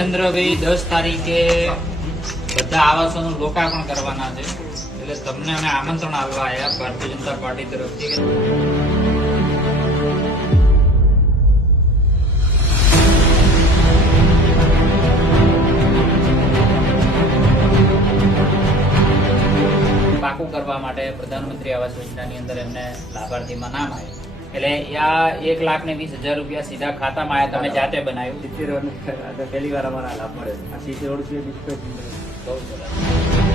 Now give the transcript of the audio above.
નરેન્દ્રભાઈ 10 તારીખે બધા આવાસોનું લોકાર્પણ કરવાના છે, એટલે તમને અમે આમંત્રણ આપવા આવ્યા ભારતીય જનતા પાર્ટી તરફથી. પાકું કરવા માટે પ્રધાનમંત્રી આવાસ યોજનાની અંદર એમને લાભાર્થીમાં નામ આવ્યું, એટલે આ 1,20,000 રૂપિયા સીધા ખાતામાં આવ્યા. તમે જાતે બનાવ્યું? પહેલી વાર અમારા લાભ મળે. આ 70 રૂપિયા બહુ સરસ.